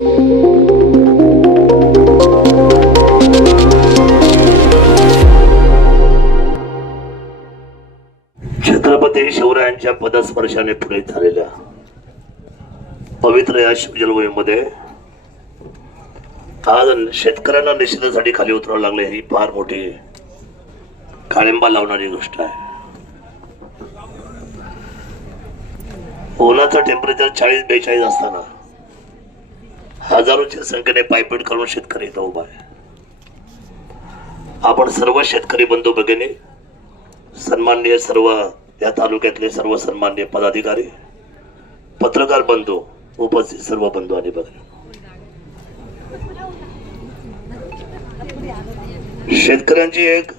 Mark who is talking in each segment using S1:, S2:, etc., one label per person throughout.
S1: छत्रपती शिवरायांच्या पदस्पर्शाने पुढे झालेल्या पवित्र या शिवजन्मभूमीमध्ये आज शेतकऱ्यांना निषेधासाठी खाली उतरावं लागले ही फार मोठी काळिंबा लावणारी गोष्ट आहे. ओलाचं टेम्परेचर चाळीस बेचाळीस असताना हजारोच्या संख्येने पायपीट करून शेतकरी इथं उभा आहे. आपण सर्व शेतकरी बंधू भगिनी सन्माननीय सर्व या तालुक्यातले सर्व सन्माननीय पदाधिकारी पत्रकार बंधू उपस्थित सर्व बंधू आणि भगिनी. शेतकऱ्यांची एक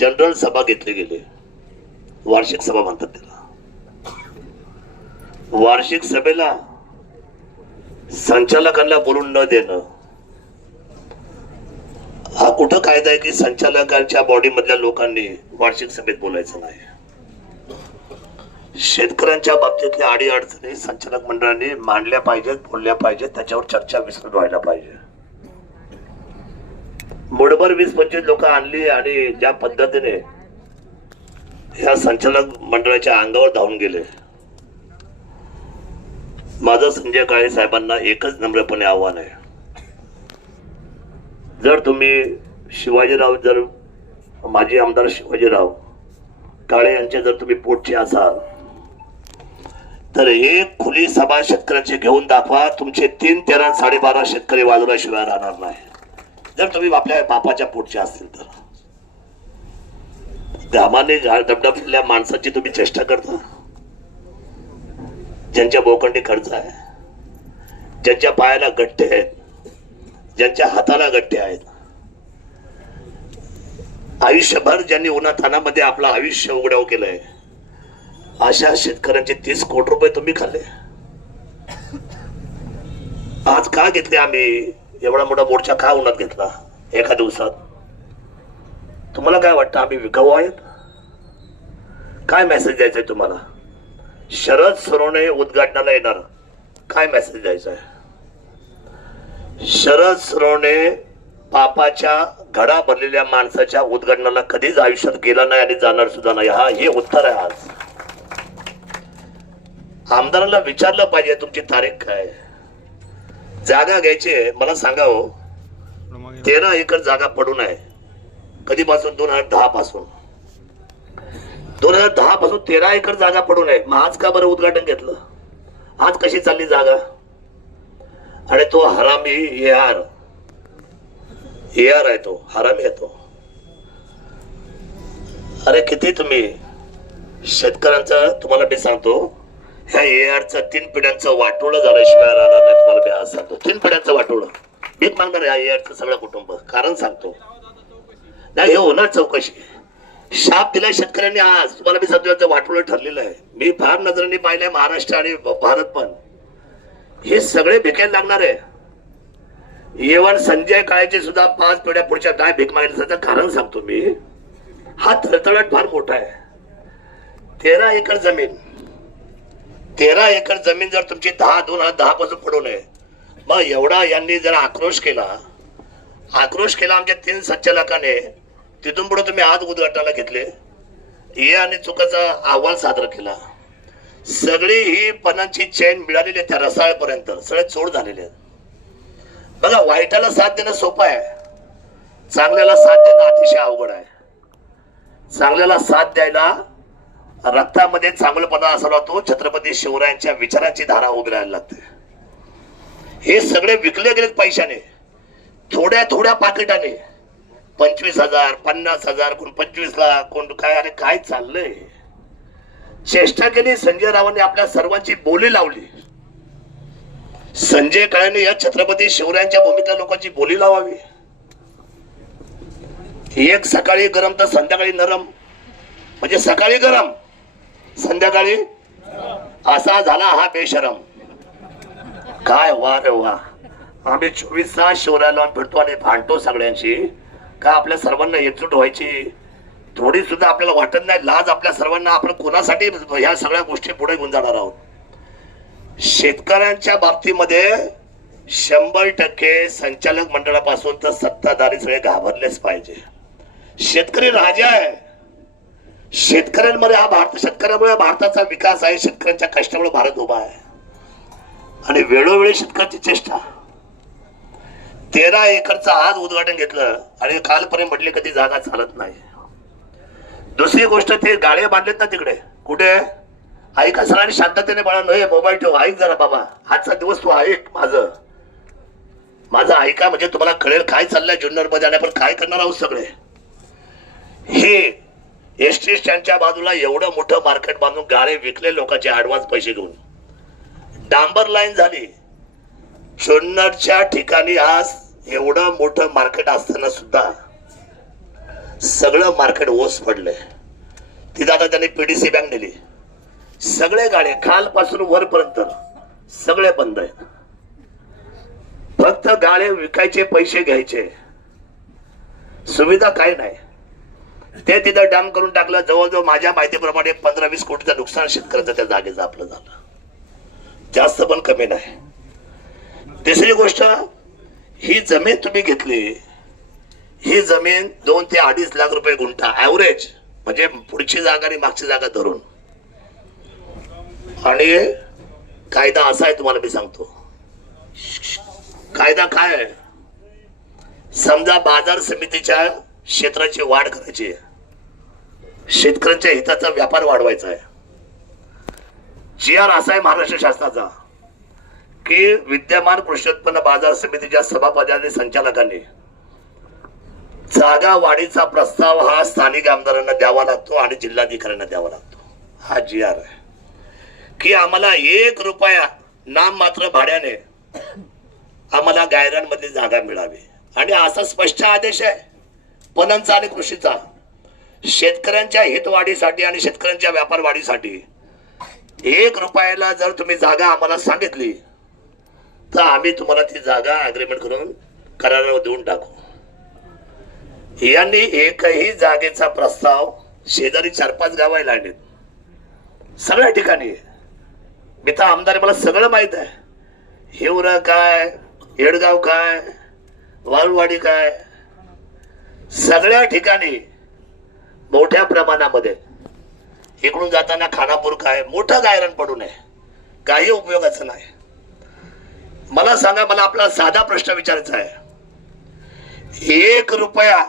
S1: जनरल सभा घेतली गेली. वार्षिक सभा म्हणतात त्याला. वार्षिक सभेला संचालकांना बोलून न देणं. हा कुठं कायदा आहे की संचालकांच्या बॉडी मधल्या लोकांनी वार्षिक सभेत बोलायचं नाही? शेतकऱ्यांच्या बाबतीतल्या अडी अडचणी संचालक मंडळांनी मांडल्या पाहिजेत बोलल्या पाहिजेत त्याच्यावर चर्चा विसरत व्हायला पाहिजे. मुठभर वीस पंचवीस लोक आणली आणि ज्या पद्धतीने ह्या संचालक मंडळाच्या अंगावर धावून गेले. माझं संजय काळे साहेबांना एकच नम्रपणे आव्हान आहे. जर तुम्ही शिवाजीराव जर माजी आमदार शिवाजीराव काळे यांचे जर तुम्ही पोटचे असाल तर एक खुली सभा शेतकऱ्यांची घेऊन दाखवा. तुमचे तीन तेरा साडेबारा शेतकरी वाजवल्याशिवाय राहणार नाही. जर तुम्ही आपल्या बापाच्या पोटचे असतील तर. घामाने डबडबलेल्या माणसाची तुम्ही चेष्टा करता. ज्यांच्या बोकंडी खर्च आहे ज्यांच्या पायाला गट्टे आहेत ज्यांच्या हाताला गट्टे आहेत. आयुष्यभर ज्यांनी उन्हातानामध्ये आपलं आयुष्य उघड्याव केलंय अशा शेतकऱ्यांचे तीस कोटी रुपये तुम्ही खाल्ले. आज का घेतले आम्ही? एवढा मोठा मोर्चा का उन्हात घेतला एका दिवसात? तुम्हाला काय वाटतं आम्ही विकाऊ आहेत? काय मेसेज द्यायचा आहे तुम्हाला? शरद सोनवणे उद्घाटनाला येणार. काय मेसेज द्यायचा आहे? शरद सोनवणे पापाच्या घडा भरलेल्या माणसाच्या उद्घाटनाला कधीच आयुष्यात गेला नाही आणि जाणार सुद्धा नाही. हा हे उत्तर आहे आज. आमदारांना विचारलं पाहिजे तुमची तारीख काय जागा घ्यायची आहे, मला सांगा हो. तेरा एकर जागा पडून आहे. कधीपासून? दोन हजार दहा पासून दोन हजार दहा पासून तेरा एकर जागा पडून आहे. मग आज का बरं उद्घाटन घेतलं? आज कशी चालली जागा? आणि तो हरामी ए आर. ए आर आहे तो हरामी आहे तो. अरे किती तुम्ही? शेतकऱ्यांचं तुम्हाला मी सांगतो ह्या ए आरचा तीन पिढ्यांचं वाटोळं झाल्याशिवाय राहणार नाही तुम्हाला मी आज सांगतो. तीन पिढ्यांचं वाटोळं. भीक मागणार ह्या ए आरचं सगळं कुटुंब. कारण सांगतो. नाही हे होणार चौकशी. शाप दिलाय शेतकऱ्यांनी आज. तुम्हाला मी सध्या वाटवलं ठरलेलं आहे. मी फार नजरेने पाहिलंय महाराष्ट्र आणि भारत पण. हे सगळे भिकायला लागणार आहे. येवण संजय काळेचे सुद्धा पाच पिढ्या पुढच्या काय भीक मागितलं त्याचं कारण सांगतो मी. हा थरथळट फार मोठा आहे. तेरा एकर जमीन. तेरा एकर जमीन जर तुमची दहा दोन हजार दहा पासून पडू नये मग एवढा यांनी जर आक्रोश केला आक्रोश केला आमच्या तीन संचालकाने तिथून पुढे तुम्ही आज उद्घाटनाला घेतले. हे आणि चुकाचा अहवाल सादर केला. सगळी ही पणांची चेन मिळालेली आहे त्या रसाळपर्यंत. सगळे चोड झालेले आहेत. बघा वाईटाला साथ देणं सोपं आहे. चांगल्याला साथ देणं अतिशय अवघड आहे. चांगल्याला साथ द्यायला रक्तामध्ये चांगलपणा असावा तो छत्रपती शिवरायांच्या विचारांची धारा उभी राहायला लागते. हे सगळे विकले गेलेत पैशाने. थोड्या थोड्या पाकिटाने. पंचवीस हजार पन्नास हजार कोण पंचवीस लाख कोण काय अरे काय चाललंय? चेष्टा केली संजय रावांनी आपल्या सर्वांची बोली लावली. संजय काळेने या छत्रपती शिवरायांच्या भूमीतल्या लोकांची बोली लावावी. एक सकाळी गरम तर संध्याकाळी नरम. म्हणजे सकाळी गरम संध्याकाळी असा झाला हा बेशरम. काय वा रे वा. आम्ही चोवीस तास शिवरायाला फिरतो आणि भांडतो सगळ्यांशी. का आपल्या सर्वांना एकजूट व्हायची? थोडी सुद्धा आपल्याला वाटत नाही. लाज आपल्या सर्वांना आपण कोणासाठी ह्या सगळ्या गोष्टी पुढे घेऊन जाणार आहोत? शेतकऱ्यांच्या बाबतीमध्ये शंभर टक्के संचालक मंडळापासून तर सत्ताधारी सगळे घाबरलेच पाहिजे. शेतकरी राजा आहे. शेतकऱ्यांमध्ये हा भारत शेतकऱ्यामुळे भारताचा विकास आहे. शेतकऱ्यांच्या कष्टामुळे भारत उभा आहे. आणि वेळोवेळी शेतकऱ्याची चेष्टा. तेरा एकरचं आज उद्घाटन घेतलं आणि कालपर्यंत म्हटले कधी जागा चालत नाही. दुसरी गोष्ट ते गाळे बांधलेत ना तिकडे. कुठे? ऐका सरांनी शांततेने बाळा नये मोबाईल ठेव ऐक जरा बाबा. आजचा दिवस तू ऐक माझं. माझं ऐका म्हणजे तुम्हाला कळेल काय चाललंय जुन्नरमध्ये आणि आपण काय करणार आहोत सगळे? हे एस टी स्टँडच्या बाजूला एवढं मोठं मार्केट बांधून गाळे विकले लोकांचे ऍडव्हान्स पैसे घेऊन. डांबर लाईन झाली. जुन्नरच्या ठिकाणी आज एवढं मोठं मार्केट असताना सुद्धा सगळं मार्केट ओस पडलंय. तिथं आता त्यांनी पीडीसी बँक दिली सगळे गाडे खालपासून वरपर्यंत सगळे बंद आहेत. फक्त गाळे विकायचे पैसे घ्यायचे. सुविधा काय नाही. ते तिथं डॅम करून टाकलं. जवळजवळ माझ्या माहितीप्रमाणे पंधरा वीस कोटीचं नुकसान शेतकऱ्याचं त्या जागेचं आपलं झालं. जास्त पण कमी नाही. तिसरी गोष्ट ही जमीन तुम्ही घेतली. ही जमीन दोन ते अडीच लाख रुपये गुंठा ॲव्हरेज म्हणजे पुढची जागा आणि मागची जागा धरून. आणि कायदा असा आहे तुम्हाला मी सांगतो. कायदा काय आहे? समजा बाजार समितीच्या क्षेत्राची वाढ करायची आहे. शेतकऱ्यांच्या हिताचा व्यापार वाढवायचा आहे. जी आर असा आहे महाराष्ट्र शासनाचा. की विद्यमान कृषी उत्पन्न बाजार समितीच्या सभापती आणि संचालकांनी जागा वाढीचा प्रस्ताव हा स्थानिक आमदारांना द्यावा लागतो आणि जिल्हाधिकाऱ्यांना द्यावा लागतो. हा जी आर आहे. की आम्हाला एक रुपया नाम मात्र भाड्याने आम्हाला गायरांमधली जागा मिळावी. आणि असा स्पष्ट आदेश आहे. पणनचा आणि कृषीचा. शेतकऱ्यांच्या हितवाढीसाठी आणि शेतकऱ्यांच्या व्यापार वाढीसाठी एक रुपयाला जर तुम्ही जागा आम्हाला सांगितली तर आम्ही तुम्हाला ती जागा अग्रीमेंट करून करारावर देऊन टाकू. यांनी एकही जागेचा प्रस्ताव शेजारी चार पाच गावायला आणलेत सगळ्या ठिकाणी. मी तर आमदार आहे, मला सगळं माहीत आहे. हिवरा काय येडगाव काय वालवाडी काय सगळ्या ठिकाणी मोठ्या प्रमाणामध्ये. इकडून जाताना खानापूर काय मोठं गायरण पडू नये. काही उपयोगाचं नाही. मला सांगा मला आपला साधा प्रश्न विचारायचा आहे. एक रुपया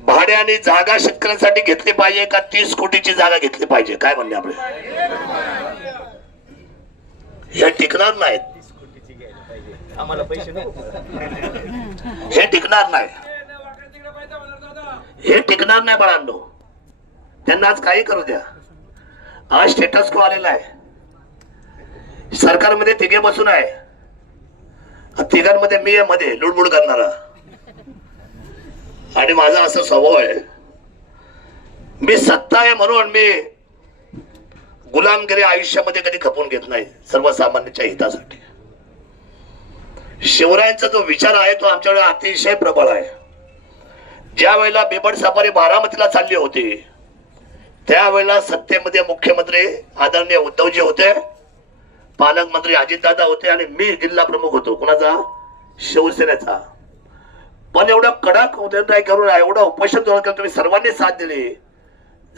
S1: भाड्याने जागा शेतकऱ्यांसाठी घेतली पाहिजे का तीस कोटीची जागा घेतली पाहिजे? काय म्हणणे आपले? हे टिकणार नाहीत. हे टिकणार नाही. हे टिकणार नाही बाळांनो. त्यांना आज काही करू द्या. आज स्टेटस को आलेला आहे. सरकारमध्ये तिघे बसून आहे. तिघांमध्ये मी आहे मध्ये लुडबुड करणारा. आणि माझा असा स्वभाव आहे मी सत्ता आहे म्हणून मी गुलामगिरी आयुष्यामध्ये कधी खपून घेत नाही सर्वसामान्यांच्या हितासाठी. शिवरायांचा जो विचार आहे तो आमच्याकडे अतिशय प्रबळ आहे. ज्या वेळेला बिबट सफारी बारामतीला चालली होती त्यावेळेला सत्तेमध्ये मुख्यमंत्री आदरणीय उद्धवजी होते. पालकमंत्री अजितदादा होते आणि मी जिल्हा प्रमुख होतो. कुणाचा? शिवसेनेचा. पण एवढं कडक उदयनराय करून एवढं उपोषण धोरण तुम्ही सर्वांनी साथ दिली.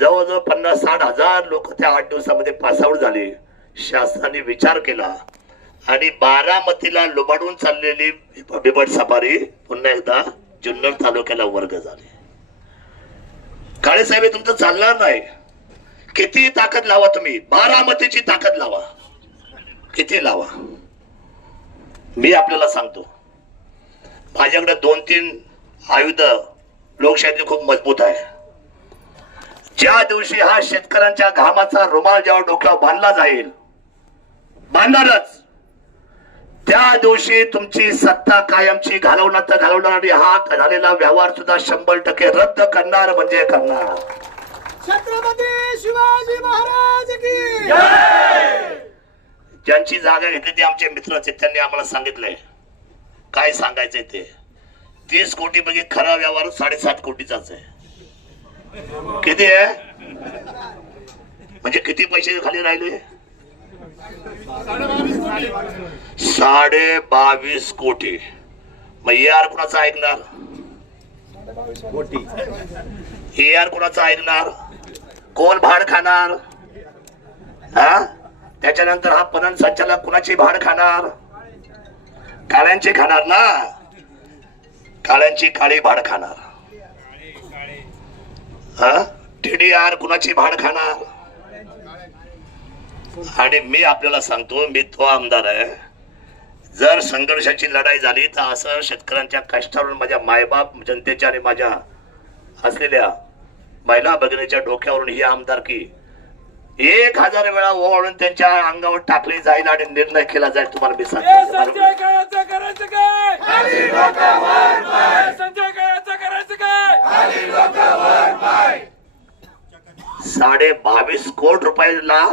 S1: जवळजवळ पन्नास साठ हजार लोक त्या आठ दिवसामध्ये पासआउट झाले. शासनाने विचार केला. आणि बारामतीला लुबाडून चाललेली बिबट सफारी पुन्हा एकदा जुन्नर तालुक्याला वर्ग झाले. काळे साहेब हे तुमचं चालणार नाही. किती ताकद लावा तुम्ही. बारामतीची ताकद लावा. किती लावा. मी आपल्याला सांगतो. माझ्याकडे दोन तीन आयुध लोकशाही खूप मजबूत आहे ज्या दिवशी हा शेतकऱ्यांच्या घामाचा रुमाल जेव्हा डोक्यावर बांधला जाईल बांधणारच. त्या दिवशी तुमची सत्ता कायमची घालवणार तर घालवणार आणि हा झालेला व्यवहार सुद्धा शंभर टक्के रद्द करणार म्हणजे करणार.
S2: छत्रपती शिवाजी महाराज की
S1: ज्यांची जागा घेतली ते आमचे मित्र आहेत. त्यांनी आम्हाला सांगितलंय. काय सांगायचंय ते? तीस कोटी पैकी खरा व्यवहार साडेसात कोटीचाच आहे. किती आहे? म्हणजे किती पैसे खाली राहिले? साडे बावीस कोटी. मग ए आर कुणाचा ऐकणार? कोटी ए आर कुणाचा ऐकणार? कोण भाड खाणार? हा? त्याच्यानंतर हा पणन संचालक कुणाची भाड खाणार? काळ्यांची खाणार ना? काळ्यांची काळी भाड खाणार. हा? टीडीआर कुणाची भाड खाणार? आणि मी आपल्याला सांगतो मी तो आमदार आहे. जर संघर्षाची लढाई झाली तर असं शेतकऱ्यांच्या कष्टावरून माझ्या मायबाप जनतेच्या आणि माझ्या असलेल्या महिला भगिनीच्या डोक्यावरून ही आमदारकी एक हजार वेळा ओवाळून त्यांच्या अंगावर टाकली जाईल आणि निर्णय केला जाईल तुम्हाला मी सांगतो. साडे बावीस कोटी रुपयाला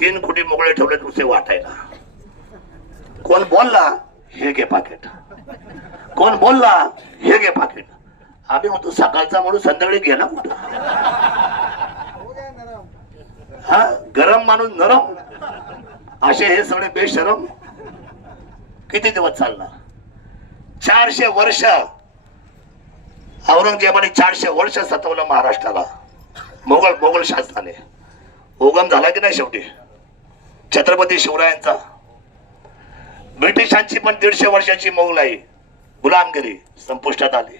S1: तीन कोटी मोकळे ठेवले दुसरे वाटायला. कोण बोलला? हे घे पाकिट. कोण बोलला? हे घे पाकिट. आम्ही म्हणतो सकाळचा म्हणून संध्याकाळी घे ना कुठं? हा? गरम माणूस नरम? असे हे सगळे बेशरम? किती दिवस चालणार? चारशे वर्ष. औरंगजेबाने चारशे वर्ष सतवलं महाराष्ट्राला. मोगल मोगल शासनाने. उगम झाला की नाही शेवटी? छत्रपती शिवरायांचा. ब्रिटिशांची पण दीडशे वर्षाची मोगलाई गुलामगिरी संपुष्टात आली.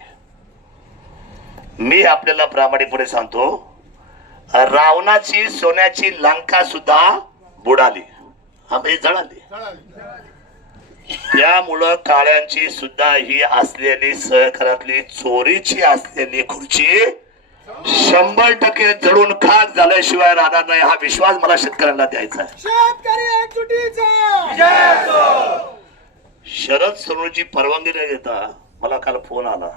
S1: मी आपल्याला प्रामाणिकपणे सांगतो रावणाची सोन्याची लंका सुद्धा बुडाली. हा म्हणजे जळाली त्यामुळं काळ्यांची सुद्धा ही असलेली सहकारातली चोरीची असलेली खुर्ची शंभर टक्के जळून खाक झाल्याशिवाय राहणार नाही हा विश्वास मला शेतकऱ्यांना द्यायचा शरद सोनूची परवानगी न देता मला काल फोन आला.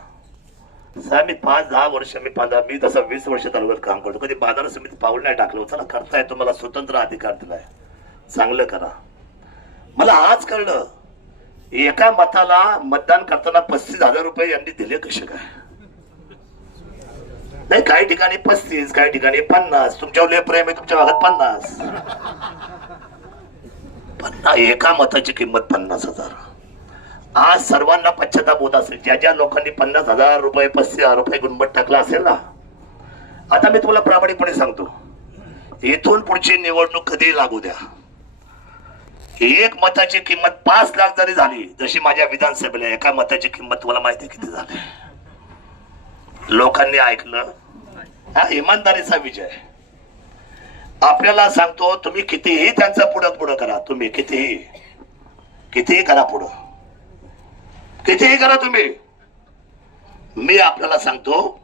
S1: साहेब मी पाच दहा वर्ष मी पंधरा मी तसं वीस वर्ष तालुक्यात काम करतो कधी बाजार समिती पाऊल नाही टाकलं चला करताय तुम्हाला स्वतंत्र अधिकार दिलाय. चांगलं करा. मला आज कळलं एका मताला मतदान करताना पस्तीस हजार रुपये यांनी दिले कसे काय? नाही काही ठिकाणी पस्तीस काही ठिकाणी पन्नास तुमच्यावर लय प्रेम आहे तुमच्या भागात पन्नास. पन्नास एका मताची किंमत पन्नास हजार. आज सर्वांना पश्चाताप होत असेल. ज्या ज्या लोकांनी पन्नास हजार रुपये पस्तीस हजार रुपये गुणबत टाकला असेल ना आता मी तुम्हाला प्रामाणिकपणे सांगतो. इथून पुढची निवडणूक कधी लागू द्या. एक मताची किंमत पाच लाख जरी झाली जशी माझ्या विधानसभेला एका मताची किंमत तुम्हाला माहिती किती झाली? लोकांनी ऐकलं. हा इमानदारीचा विजय. आपल्याला सांगतो तुम्ही कितीही त्यांचं पुढं पुढं करा तुम्ही कितीही कितीही करा पुढं. कितीही करा तुम्ही. मी आपल्याला सांगतो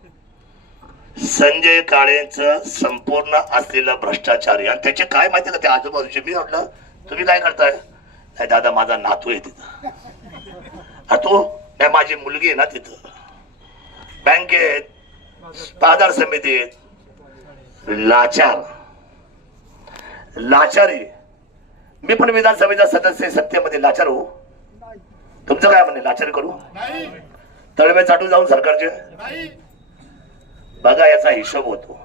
S1: संजय काळेच संपूर्ण असलेलं भ्रष्टाचारी आणि त्याचे काय माहिती का ते आजूबाजूचे? मी म्हटलं तुम्ही काय करताय? नाही दादा माझा नातू आहे तिथं. हा तो? नाही माझी मुलगी आहे ना तिथं. बँकेत बाजार समितीत लाचार. लाचारी. मी पण विधानसभेचा सदस्य सत्तेमध्ये लाचार हो. तुमचं काय म्हणणे लाचारी करू? तळवे चाटू जाऊन सरकारचे? बघा याचा हिशोब होतो.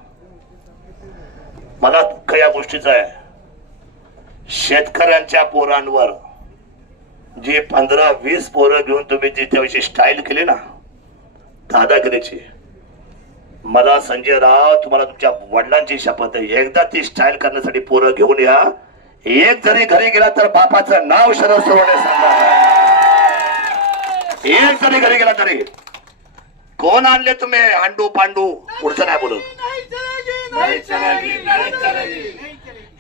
S1: मला दुःख या गोष्टीचं आहे. शेतकऱ्यांच्या पोरांवर जे पंधरा वीस पोरं घेऊन तुम्ही जी त्याविषयी स्टाईल केली ना दादागिरीची मला संजय राव तुम्हाला तुमच्या वडिलांची शपथ आहे. एकदा ती स्टाईल करण्यासाठी पोरं घेऊन या. एक जरी घरी गेला तर बापाचं नाव शरद सोडणे सांगा एक तरी घरी गेला तरी कोण आणले तुम्ही अंडू पांडू पुढचं नाही बोलत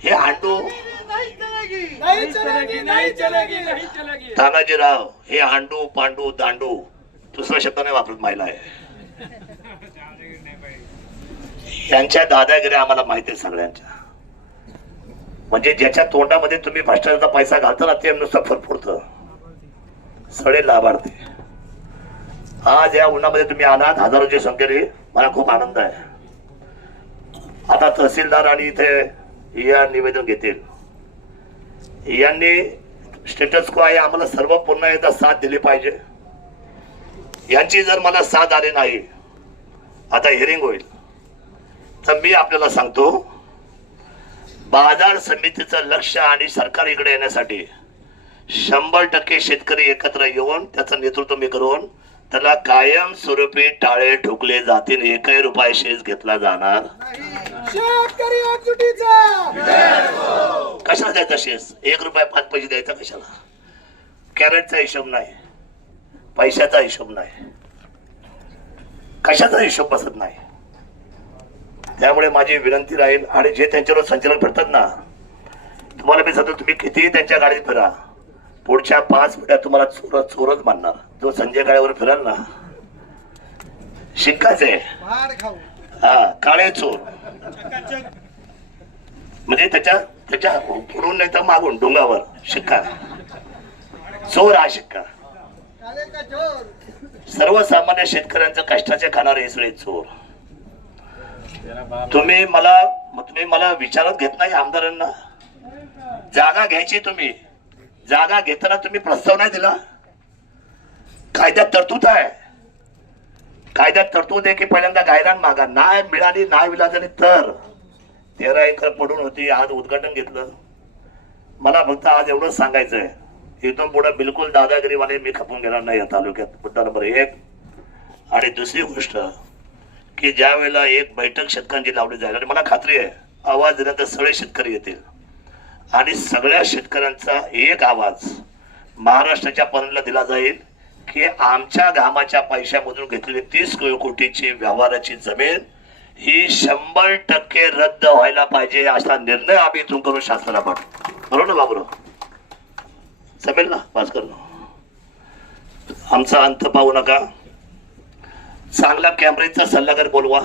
S1: हे अंडू तानाजीराव हे हांडू पांडू दांडू दुसरा शब्द नाही वापरत महिला आहे यांच्या दादागिरी आम्हाला माहिती आहे सगळ्यांच्या म्हणजे ज्याच्या तोंडामध्ये तुम्ही भ्रष्टाचाराचा पैसा घालता ना ते नुसतं फरफुरत सगळे लाभार्थी आज या उन्हामध्ये तुम्ही आलात हजारोच्या संख्येने. मला खूप आनंद आहे. आता तहसीलदार आणि इथे या निवेदन घेतील. यांनी स्टेटस को आहे आम्हाला सर्व पुन्हा एकदा साथ दिली पाहिजे. यांची जर मला साथ आली नाही आता हिअरिंग होईल. तर मी आपल्याला सांगतो बाजार समितीचं लक्ष आणि सरकार इकडे येण्यासाठी शंभर टक्के शेतकरी एकत्र येऊन त्याचं नेतृत्व मी करून त्याला कायम स्वरूपी टाळे ठोकले जातील एकही रुपये शेष घेतला जाणार कशाला द्यायचा शेष? एक रुपये पाच पैसे द्यायचा कशाला? कॅरेटचा हिशोब नाही पैशाचा हिशोब नाही कशाचा हिशोब बसत नाही. त्यामुळे माझी विनंती राहील आणि जे त्यांच्यावर संचालक फिरतात ना तुम्हाला मी सांगतो तुम्ही कितीही त्यांच्या गाडीत फिरा पुढच्या पाच मिनिटात तुम्हाला चोर चोरच मानणार. संजय गाड्यावर फिराल ना. शिक्काच. आहे हा काळे चोर. म्हणजे त्याच्या त्याच्या पुढून नाही तर मागून डोंगावर शिक्का. चोर हा शिक्का. सर्वसामान्य शेतकऱ्यांचं कष्टाचे खाणारे हे सगळे चोर. तुम्ही मला तुम्ही मला विचारत घेत नाही आमदारांना? जागा घ्यायची तुम्ही. जागा घेताना तुम्ही प्रस्ताव नाही दिला? कायद्यात तरतूद आहे. कायद्यात तरतूद आहे की पहिल्यांदा गायरान मागा. नाही मिळाली नाही विलाजाने तर. तेरा एकर पडून होती आज उद्घाटन घेतलं. मला फक्त आज एवढंच सांगायचं आहे इथून पुढे बिलकुल दादागिरीवाले मी खपून घेणार नाही या तालुक्यात. मुद्दा नंबर एक. आणि दुसरी गोष्ट की ज्या वेळेला एक बैठक शेतकऱ्यांची लावली जाईल आणि मला खात्री आहे आवाज दिल्यानंतर सगळे शेतकरी येतील. आणि सगळ्या शेतकऱ्यांचा एक आवाज महाराष्ट्राच्या पणला दिला जाईल. की आमच्या घामाच्या पैशामधून घेतलेली तीस कोटीची व्यवहाराची जमीन ही शंभर टक्के रद्द व्हायला पाहिजे असा निर्णय आम्ही इथून करून शासनाला पाठवू. बरोबर ना बाबरो जमेल ना? भास्कर आमचा अंत पाहू नका. चांगला कॅमेरेचा सल्लागार बोलवा.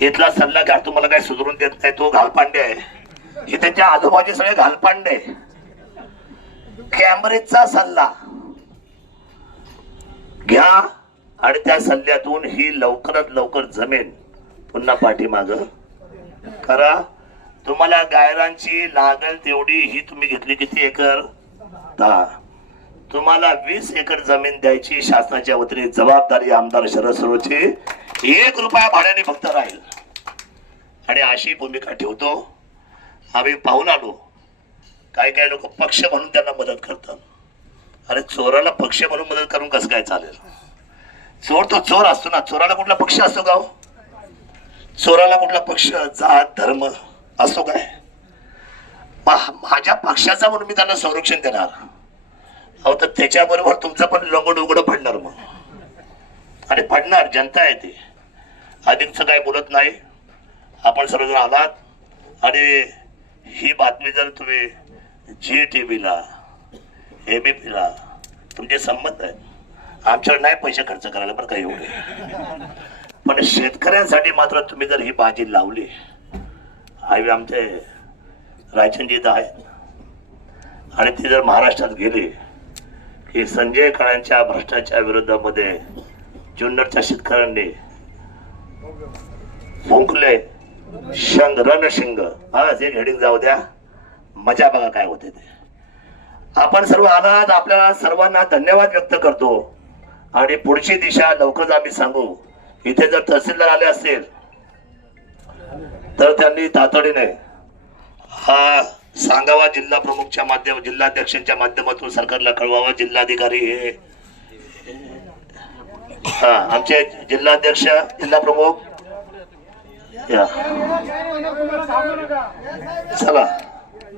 S1: इथला सल्लागार तुम्हाला काय सुधरून देत नाही. तो घालपांडे आहे. हे त्यांच्या आजोबाचे सगळे घालपांडे. कॅमेरेचा सल्ला. घ्या आणि त्या सल्ल्यातून ही लवकरात लवकर जमेन. पुन्हा पाठीमाग. करा. तुम्हाला गायरांची लागेल तेवढी ही तुम्ही घेतली किती एकर? दहा. तुम्हाला वीस एकर जमीन द्यायची शासनाच्या वतीने जबाबदारी आमदार शरद सरोची. एक रुपया भाड्याने फक्त राहील. आणि अशी भूमिका ठेवतो. आम्ही पाहून आलो काही काही लोक पक्ष म्हणून त्यांना मदत करतात. अरे चोराला पक्ष म्हणून मदत करून कसं काय चालेल? चोर तो चोर असतो ना. चोराला कुठला पक्ष असतो का हो? चोराला कुठला पक्ष जात धर्म असतो काय? माझ्या पक्षाचा म्हणून मी त्यांना संरक्षण देणार. अहो तर त्याच्याबरोबर तुमचं पण लंगड उघड पडणार मग. आणि पडणार जनता आहे ती. अधिकचं काय बोलत नाही. आपण सर्वजण आलात. आणि ही बातमी जर तुम्ही जी टी व्हीला एबीपीला तुमचे संबंध आहेत. आमच्याकडे नाही पैसे खर्च करायला बरं काही एवढे. पण शेतकऱ्यांसाठी मात्र तुम्ही जर ही बाजी लावली आई आमचे रायचंदजी आहेत. आणि ती जर महाराष्ट्रात गेली की संजय काळ्यांच्या भ्रष्टाचार विरोधामध्ये जुन्नरच्या शेतकऱ्यांनी फुंकले शंग रणशिंग. हा हेडिंग जाऊ द्या मजा बघा काय होते ते. आपण सर्व आलात आपल्याला सर्वांना धन्यवाद व्यक्त करतो. आणि पुढची दिशा लवकरच आम्ही सांगू. इथे जर तहसीलदार आले असतील तर त्यांनी तातडीने हा सांगावा जिल्हा प्रमुखच्या माध्यम जिल्हाध्यक्षांच्या माध्यमातून सरकारला कळवावा. जिल्हाधिकारी हे हा आमचे जिल्हाध्यक्ष जिल्हा प्रमुख. या. चला.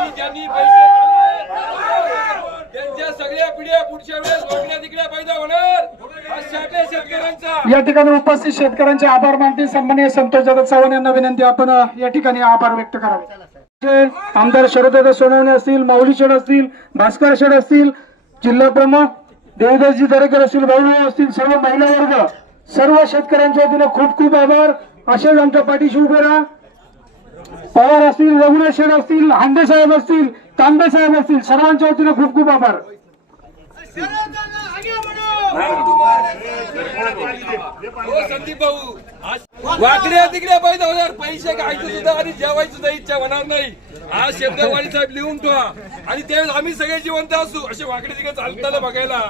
S1: की
S3: ज्यांनी पैसे त्यांच्या सगळ्या पिढ्या पुढच्या वेळेस वागण्या तिकड्या पैदा होणार. हा शेतकऱ्यांचा.
S4: या ठिकाणी उपस्थित शेतकऱ्यांचे आभार मानते. सन्माननीय संतोष जगत चव्हाण यांना विनंती आपण या ठिकाणी आभार व्यक्त करावे. आमदार शरददादा सोनवणे असतील माऊली शेड असतील भास्कर शेड असतील जिल्हा प्रमुख देवदासजी दरेकर असतील भाऊ असतील सर्व महिला वर्ग सर्व शेतकऱ्यांच्या वतीने खूप खूप आभार. असेच आमच्या पाठीशी उभे राहा. पवार असतील रघुनाथ शेठ असतील हांडे साहेब असतील तांबे साहेब असतील सर्वांच्या वतीने खूप खूप आभार.
S3: हो संदीप वाकड्या पाहिजे होणार. पैसे खायचं सुद्धा आणि जेवायची सुद्धा इच्छा होणार नाही. आज शेतकरी साहेब लिहून ठेवा. आणि त्यावेळेस आम्ही सगळे जिवंत असू. असे वाकडे तिकडे चालताना बघायला.